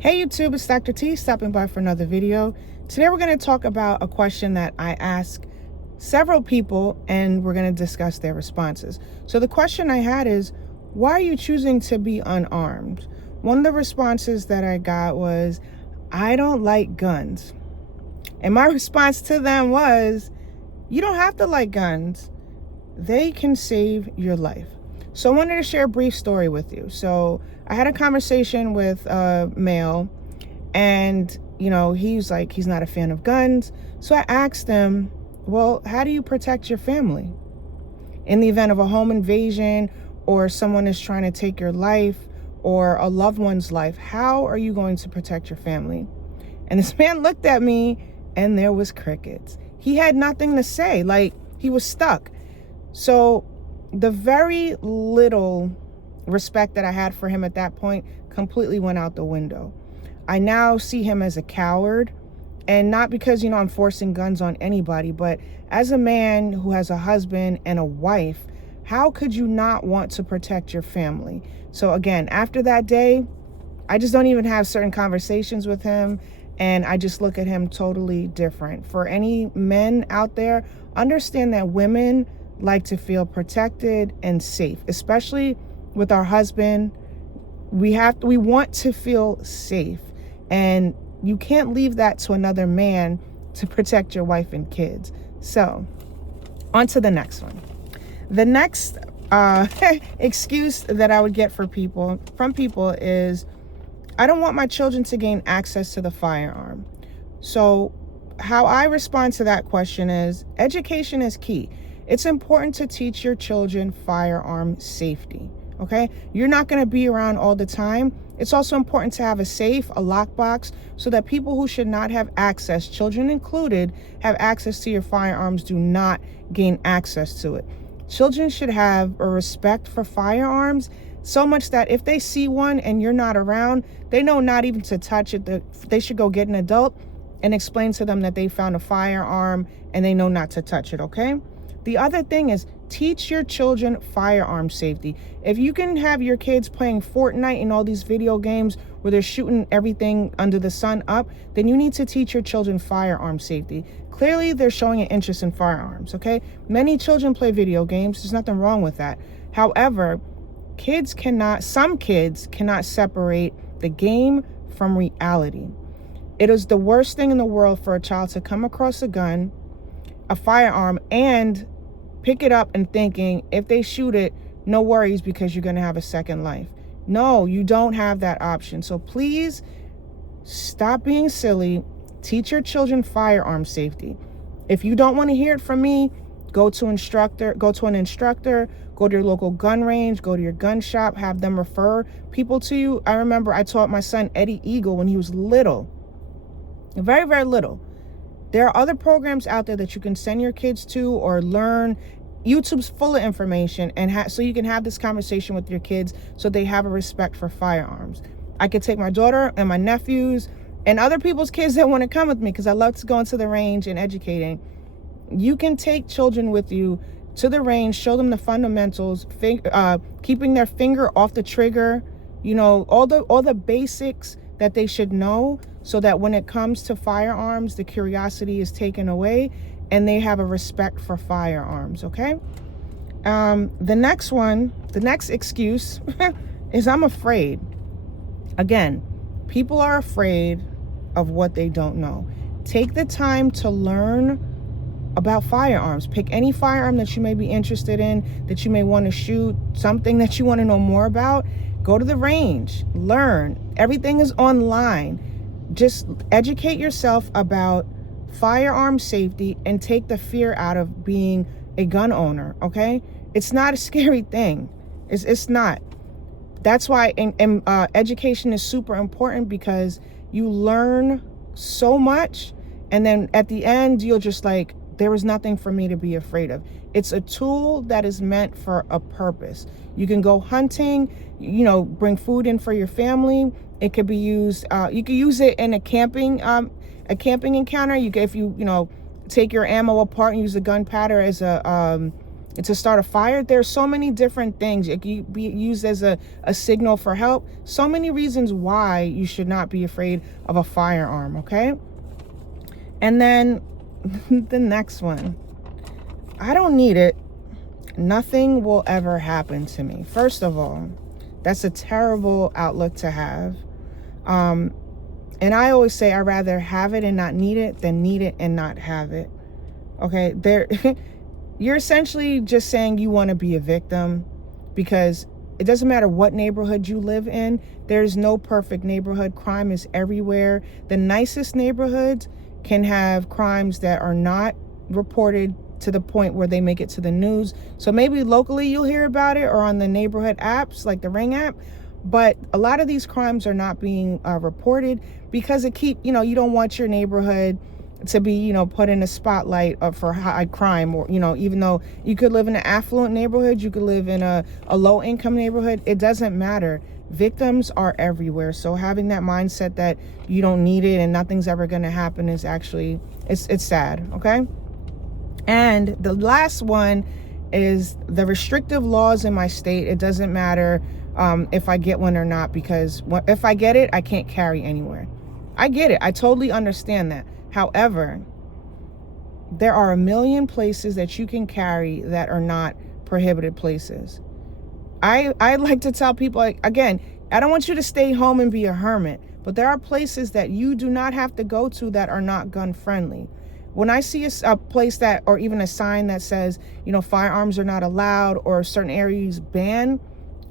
Hey YouTube, it's Dr. T stopping by for another video. Today we're going to talk about a question that I asked several people and we're going to discuss their responses. So the question I had is, why are you choosing to be unarmed? One of the responses that I got was, I don't like guns. And my response to them was, you don't have to like guns. They can save your life. So I wanted to share a brief story with you. So I had a conversation with a male and, he's like, he's not a fan of guns. So I asked him, well, how do you protect your family? In the event of a home invasion or someone is trying to take your life or a loved one's life, how are you going to protect your family? And this man looked at me and there was crickets. He had nothing to say, like he was stuck. So the very little respect that I had for him at that point completely went out the window. I now see him as a coward, and not because, I'm forcing guns on anybody, but as a man who has a husband and a wife, how could you not want to protect your family? So again, after that day, I just don't even have certain conversations with him, and I just look at him totally different. For any men out there, understand that women like to feel protected and safe, especially with our husband. We want to feel safe, and you can't leave that to another man to protect your wife and kids. So on to the next one. The next excuse that I would get from people is, I don't want my children to gain access to the firearm. So how I respond to that question is, education is key. It's important to teach your children firearm safety, okay? You're not gonna be around all the time. It's also important to have a safe, a lockbox, so that people who should not have access, children included, have access to your firearms do not gain access to it. Children should have a respect for firearms, so much that if they see one and you're not around, they know not even to touch it. They should go get an adult and explain to them that they found a firearm and they know not to touch it, okay? The other thing is, teach your children firearm safety. If you can have your kids playing Fortnite and all these video games where they're shooting everything under the sun up, then you need to teach your children firearm safety. Clearly, they're showing an interest in firearms, okay? Many children play video games. There's nothing wrong with that. However, some kids cannot separate the game from reality. It is the worst thing in the world for a child to come across a firearm, and pick it up and thinking, if they shoot it, no worries because you're going to have a second life. No, you don't have that option. So please stop being silly. Teach your children firearm safety. If you don't want to hear it from me, go to an instructor, go to your local gun range, go to your gun shop, have them refer people to you. I remember I taught my son Eddie Eagle when he was little, very, very little. There are other programs out there that you can send your kids to or learn. YouTube's full of information, and so you can have this conversation with your kids so they have a respect for firearms. I could take my daughter and my nephews and other people's kids that want to come with me, because I love to go into the range and educating. You can take children with you to the range, show them the fundamentals, keeping their finger off the trigger, all the basics that they should know, so that when it comes to firearms, the curiosity is taken away and they have a respect for firearms, okay? The next excuse is, I'm afraid. Again, people are afraid of what they don't know. Take the time to learn about firearms. Pick any firearm that you may be interested in, that you may want to shoot, something that you want to know more about. Go to the range, learn. Everything is online. Just educate yourself about firearm safety and take the fear out of being a gun owner, okay? It's not a scary thing. It's not. That's why education is super important, because you learn so much, and then at the end, you'll just like, there was nothing for me to be afraid of. It's a tool that is meant for a purpose. You can go hunting, bring food in for your family. It could be used, you could use it in a camping encounter. If you take your ammo apart and use the gunpowder as a to start a fire. There's so many different things. It can be used as a signal for help. So many reasons why you should not be afraid of a firearm, okay? And then the next one. I don't need it. Nothing will ever happen to me. First of all, that's a terrible outlook to have. And I always say I'd rather have it and not need it than need it and not have it. Okay, you're essentially just saying you want to be a victim, because it doesn't matter what neighborhood you live in. There's no perfect neighborhood. Crime is everywhere. The nicest neighborhoods can have crimes that are not reported to the point where they make it to the news. So maybe locally you'll hear about it, or on the neighborhood apps like the Ring app. But a lot of these crimes are not being reported because you don't want your neighborhood to be, put in a spotlight for high crime, or, even though you could live in an affluent neighborhood, you could live in a low income neighborhood, it doesn't matter. Victims are everywhere. So having that mindset that you don't need it and nothing's ever going to happen is actually, it's sad. Okay. And the last one is the restrictive laws in my state. It doesn't matter if I get one or not, because if I get it, I can't carry anywhere. I get it. I totally understand that. However, there are a million places that you can carry that are not prohibited places. I like to tell people, again, I don't want you to stay home and be a hermit, but there are places that you do not have to go to that are not gun friendly. When I see a place that, or even a sign that says, firearms are not allowed, or certain areas banned,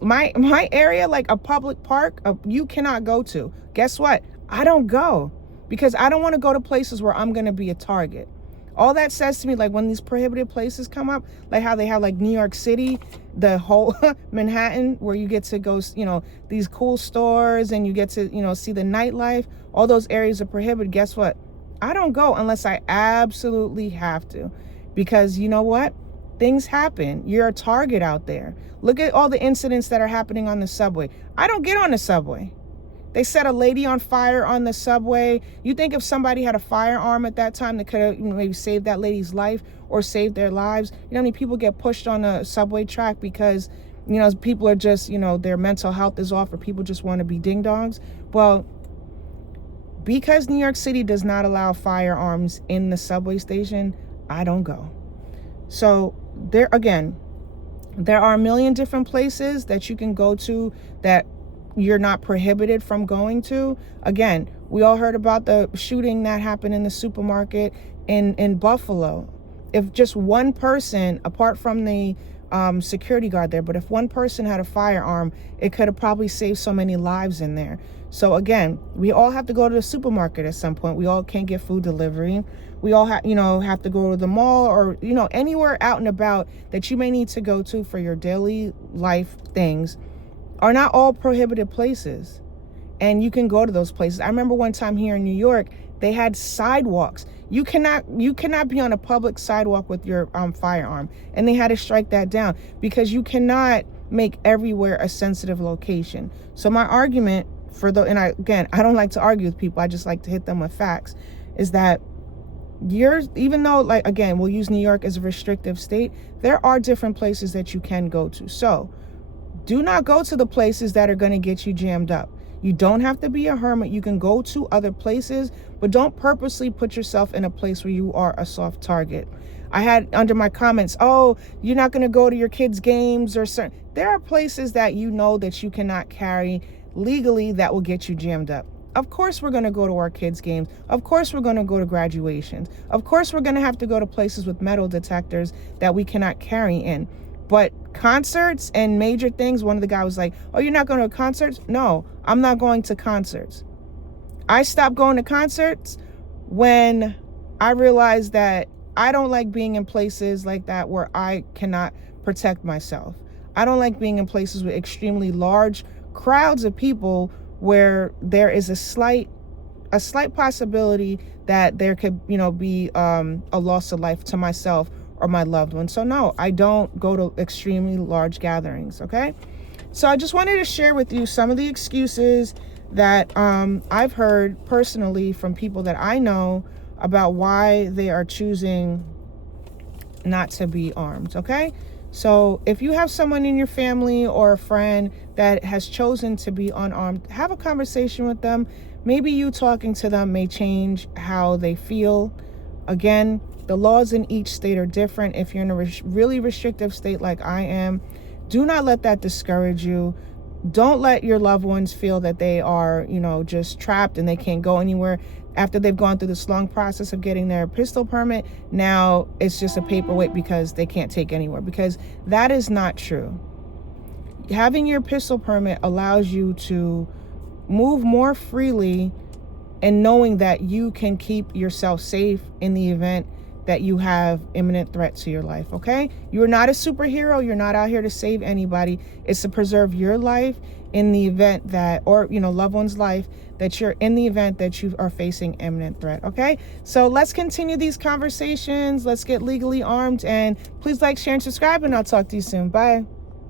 my area, like a public park, you cannot go to. Guess what? I don't go, because I don't want to go to places where I'm going to be a target. All that says to me, like when these prohibited places come up, like how they have like New York City, the whole Manhattan, where you get to go, these cool stores, and you get to, see the nightlife, all those areas are prohibited. Guess what? I don't go unless I absolutely have to, because you know what? Things happen. You're a target out there. Look at all the incidents that are happening on the subway. I don't get on the subway. They set a lady on fire on the subway. You think if somebody had a firearm at that time that could have maybe saved that lady's life or saved their lives? You know how many people get pushed on a subway track because, people are just, their mental health is off, or people just want to be ding-dongs? Well, because New York City does not allow firearms in the subway station, I don't go. So there are a million different places that you can go to that you're not prohibited from going to. Again, we all heard about the shooting that happened in the supermarket in Buffalo. If just one person, apart from the security guard there, but if one person had a firearm, it could have probably saved so many lives in there. So again, we all have to go to the supermarket at some point. We all can't get food delivery. We all have to go to the mall, or, anywhere out and about that you may need to go to for your daily life things are not all prohibited places. And you can go to those places. I remember one time here in New York, they had sidewalks. You cannot be on a public sidewalk with your firearm. And they had to strike that down, because you cannot make everywhere a sensitive location. So my argument I don't like to argue with people. I just like to hit them with facts, is that even though, we'll use New York as a restrictive state, there are different places that you can go to. So do not go to the places that are going to get you jammed up. You don't have to be a hermit. You can go to other places, but don't purposely put yourself in a place where you are a soft target. I had under my comments, oh, you're not going to go to your kids' games or certain. There are places that that you cannot carry legally that will get you jammed up. Of course we're going to go to our kids' games. Of course we're going to go to graduations. Of course we're going to have to go to places with metal detectors that we cannot carry in. But concerts and major things, one of the guys was like, oh, you're not going to concerts? No, I'm not going to concerts. I stopped going to concerts when I realized that I don't like being in places like that where I cannot protect myself. I don't like being in places with extremely large crowds of people where there is a slight possibility that there could, be a loss of life to myself or my loved one. So no, I don't go to extremely large gatherings. Okay. So I just wanted to share with you some of the excuses that I've heard personally from people that I know about why they are choosing not to be armed, okay? So if you have someone in your family or a friend that has chosen to be unarmed, have a conversation with them. Maybe you talking to them may change how they feel. Again, the laws in each state are different. If you're in a really restrictive state like I am, do not let that discourage you. Don't let your loved ones feel that they are, just trapped and they can't go anywhere. After they've gone through this long process of getting their pistol permit, now it's just a paperweight because they can't take anywhere, because that is not true. Having your pistol permit allows you to move more freely and knowing that you can keep yourself safe in the event that you have imminent threat to your life, okay? You're not a superhero. You're not out here to save anybody. It's to preserve your life in the event that, or, loved one's life, that you're in the event that you are facing imminent threat, okay? So let's continue these conversations. Let's get legally armed, and please like, share, and subscribe, and I'll talk to you soon. Bye.